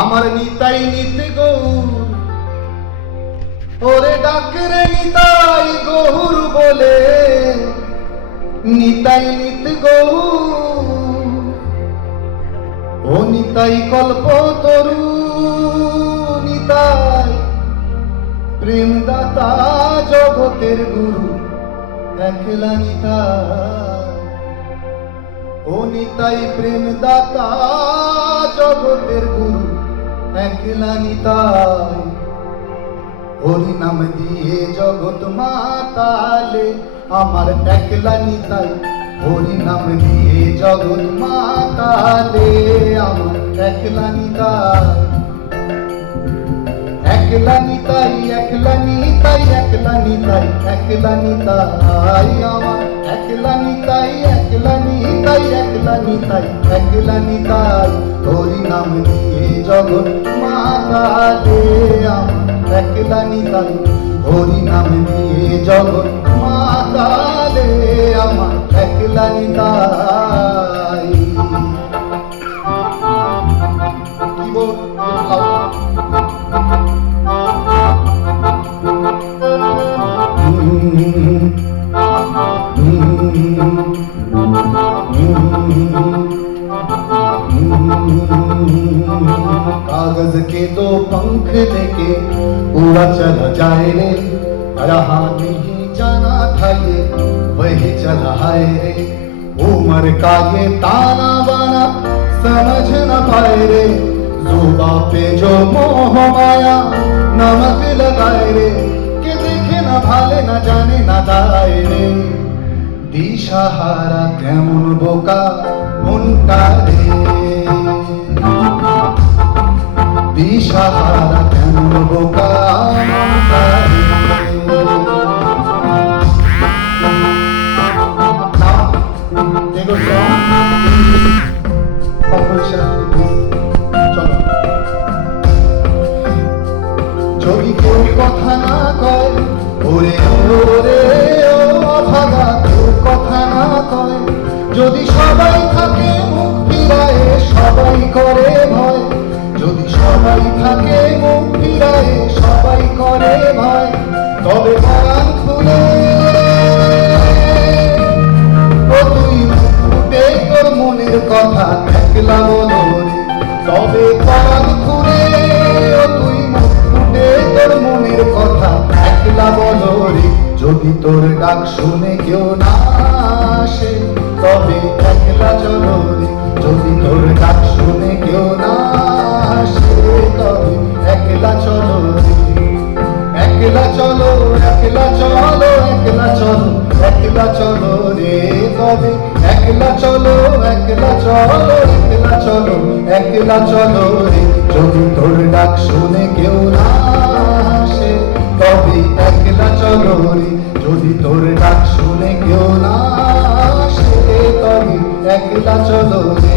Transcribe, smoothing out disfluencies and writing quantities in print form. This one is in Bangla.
আমার নিতাই নিত গৌর, ওরে ডাকরে নিতাই গৌর বলে, নিতাই নিত গৌর। ও নিতাই কল্প তরু, নিতাই প্রেমদাতা জগতের গুরু, একলা নিতাই। ও নিতাই প্রেমদাতা জগতের গুরু, একলা নিতাই। হরি নাম দিয়ে জগৎ মাতালে আমার একলা নিতাই। হরি নাম দিয়ে জগৎ মাতালে আমার একলা নিতাই। একলা নিতাই, একলা নিতাই, একলা নিতাই, একলা নিতাই আমার একলা নিতাই, একলা নিতাই, একলা নিতাই, একলা নিতাই। হরি নাম দিয়ে জগৎ মাতালে আমার একলা নিতাই। হরি নাম দিয়ে জগৎ মাতালে আমার একলা নিতাই। কি বল कागज के दो पंख लेके उड़ा चला जाए रे, यहाँ नहीं जाना था ये वही चला है रे। उम्र का ये ताना बाना समझ न पाए रे, जुबां पे जो मोह माया नमक लगाए रे, के देखे न भाले न जाने न दाए रे। दिशाहारा केमन बोका मुनका रे, দিশাহারা কেমন বোকা মনটা রে। যদি কেউ কথা না কয়, ওরে ওরে ও অভাগা, কেউ কথা না কয়, যদি সবাই থাকে মুখ ফিরায়ে সবাই করে ভয়, যদি সবাই থাকে মুখ ফিরায়ে সবাই করে ভয়, তবে পরাণ খুলে ও তুই মুখ ফুটে তোর মনের কথা একলা বলো রে। তবে পরাণ খুলে ও তুই মুখ ফুটে তোর মনের কথা একলা বলো রে। যদি তোর ডাক শুনে কেউ না আসে, তবে একলা চলো রে। যদি তোর ডাক শুনে কেউ না আসে, তবে একলা চলো রে। একলা চলো, একলা চলো, একলা চলো, একলা চলো রে। তবে একলা চলো, একলা চলো, একলা চলো, একলা চলো রে। যদি তোর ডাক শুনে কেউ না আসে, তবে একলা চলো রে। যদি তোর ডাক শুনে কেউ না আসে, তবে একলা চলো রে।